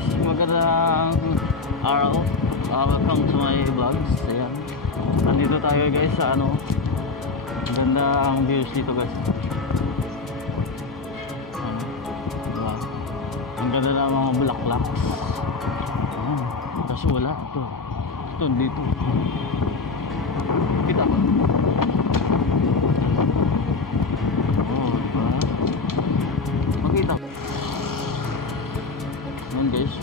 guys, magandang araw. Welcome to my vlogs. Ayan, nandito tayo guys sa ano, magandang views dito guys. Ano, diba? Ang ganda ng mga bulaklak. Ayan, kaso wala ito. Ito dito. Kita ba? Oh, diba? Makita. Ayan guys.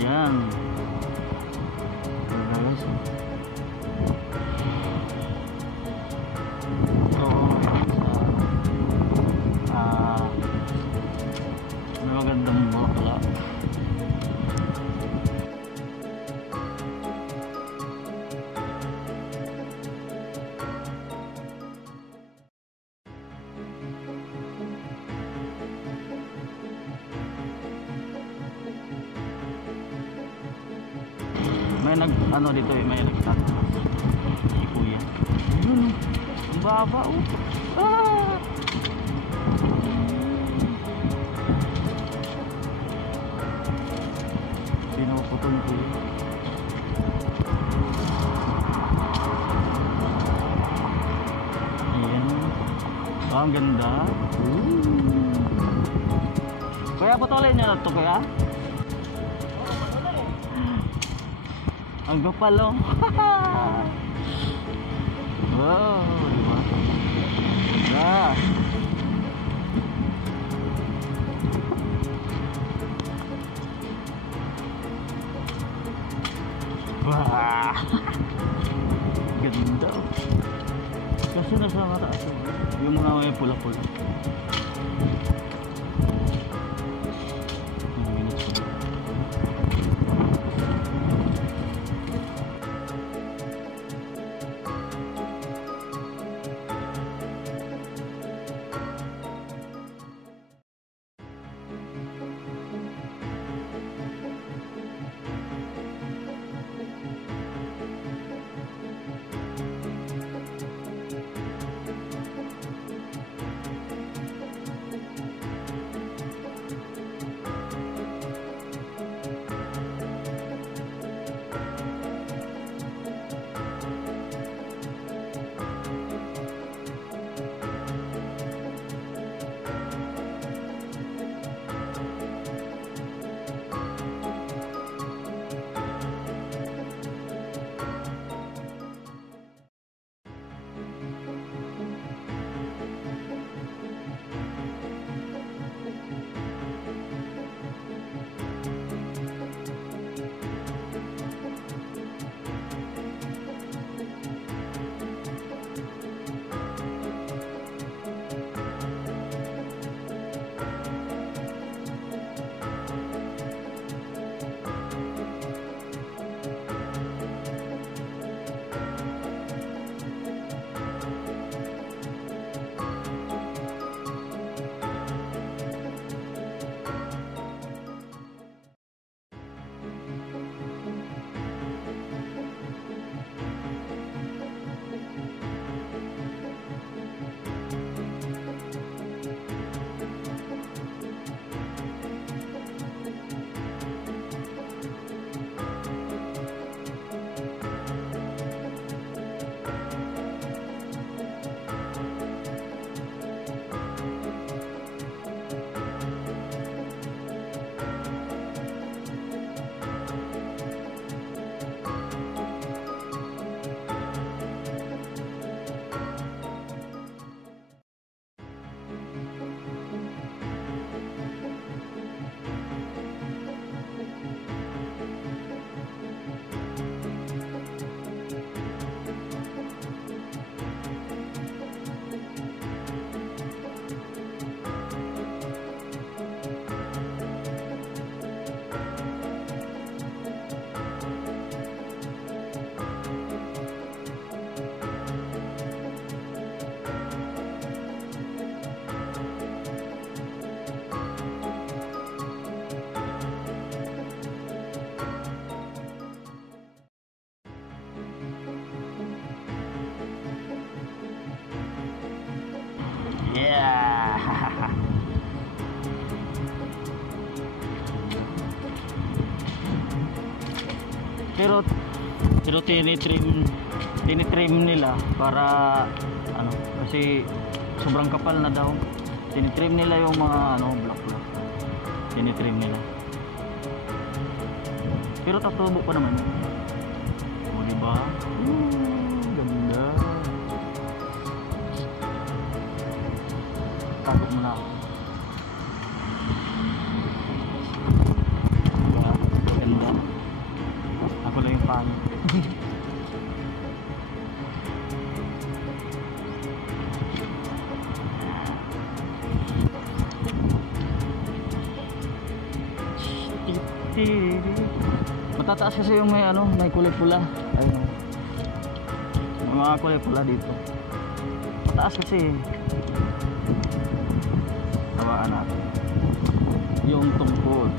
Ayan. Ayan guys. So, may magandang bulaklak. May ano dito may nagtat si kuya. Yun, ang baba oh. Ah! Pinuputol ni kuya. Ayan. Oh, ang ganda. Kaya putulin nyo na ito kaya? Ang gapal oh. Wow, diba? Ganda. Wah. Ganda oh. Kasi nasa mataas oh. Yung mga may pula-pula. Yeah. Pero tinitrim nila para ano, kasi sobrang kapal na daw. Tinitrim nila yung mga ano, black. Tinitrim nila. Pero tatubo pa naman. O diba? Ganda. Takot mo na ako. Diba? Ganda. Ako lang yung pangit. Matataas kasi yung may ano, may kulay pula. Ayun. May mga kulay pula dito. Mataas kasi. Tawaan natin. Yung tungkod.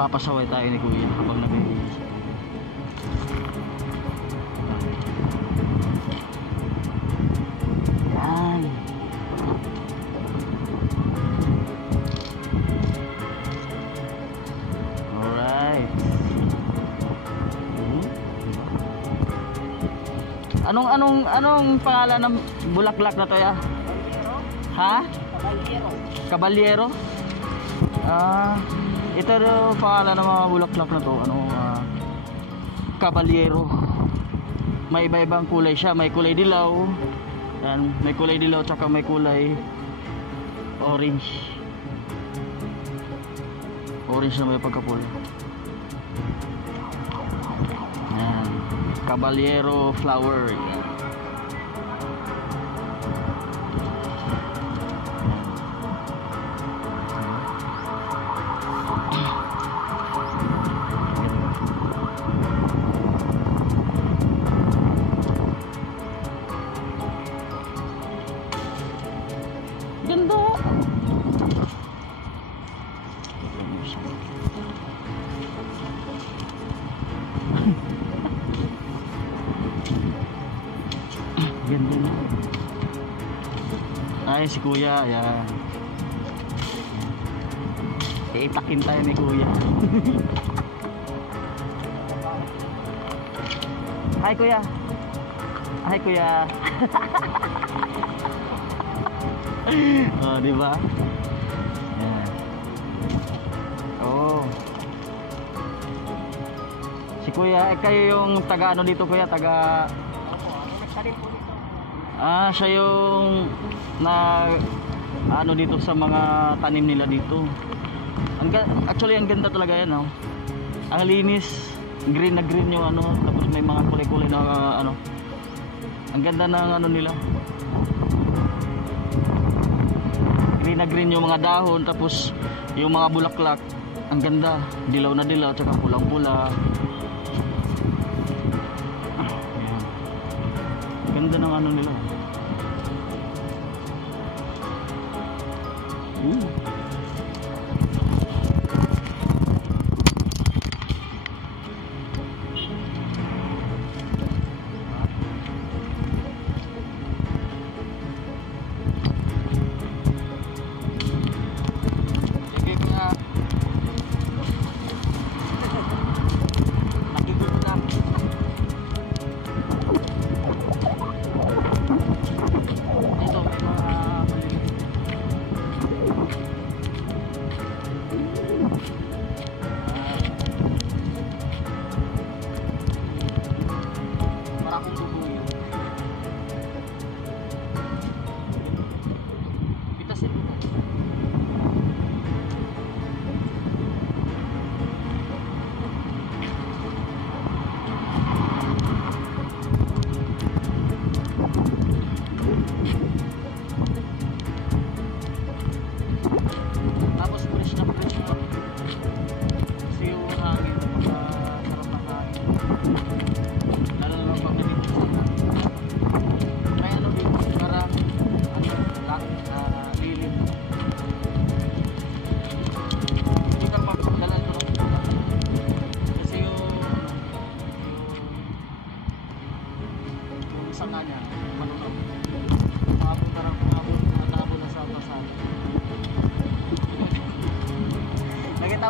Papasaway tayo ni Kuya habang nabibigis. Yan. Alright. Anong pangalan ng bulaklak na to ya? Ha? Caballero. Ito daw pangalan ng mga bulaklak na to, Caballero. May iba-ibang kulay siya, may kulay dilaw. Yan, may kulay dilaw tsaka may kulay orange. Orange na may pagkapula. Yan, Caballero flower. Yan. Ganda. Ganda na. Ay, si Kuya, yan. Iitakin tayo ni Kuya. Hi Kuya. Hi Kuya. Oh, di ba? Yan. Oh. Si Kuya, kayo yung taga ano dito Kuya, taga siya yung ano dito sa mga tanim nila dito. Actually ang ganda talaga yan, oh. Ang linis, green na green yung ano, tapos may mga kulay-kulay na ano. Ang ganda ng ano nila. Green na green yung mga dahon, tapos yung mga bulaklak ang ganda, dilaw na dilaw tsaka pulang pula. Ganda ng ano nila.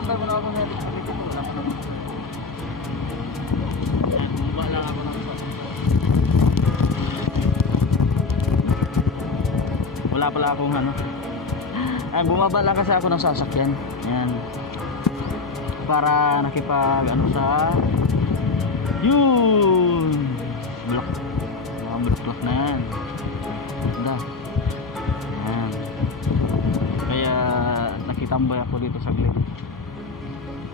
nakitambay mo na ako sa dito. Yan, bumaba lang ako ng wala pala akong ano. Bumaba lang kasi ako ng sasakyan. Yan. Para nakipag ano sa yun. Bulak. Mga bulaklak na yan. Ganda. Yan. Kaya nakitambay ako dito saglit.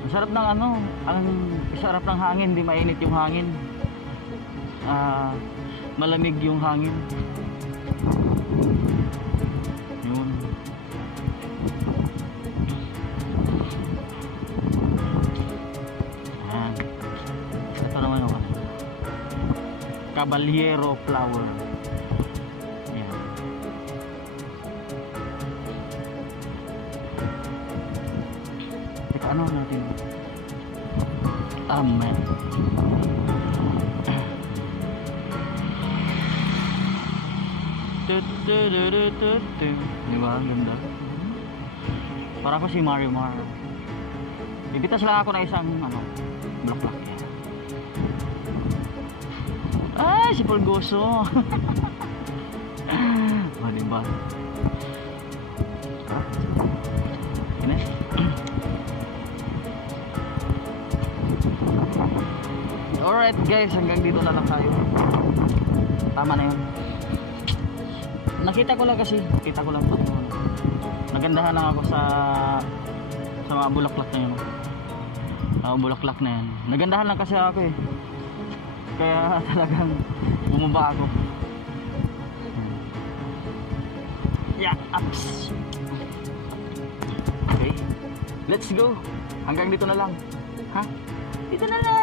Ang sarap ng ano, ang sarap ng hangin, hindi mainit yung hangin. Malamig yung hangin. Yun. Yan. Ito naman ako. Caballero flower. Yan. Teka, ano natin? Tama. Diba? Ang ganda. Para ko si Marimar. Ibitas lang ako na isang ano, bulaklak. Ay, si Pulgoso. Oh, diba? Ines? Alright guys, hanggang dito na lang tayo. Tama na yun. Nakita ko lang kasi, nagandahan lang ako sa mga bulaklak na yun. Bulaklak na yan. Nagandahan lang kasi ako eh. Kaya talagang bumaba ako. Yeah, ups. Okay, let's go. Hanggang dito na lang. Ha? Dito na lang.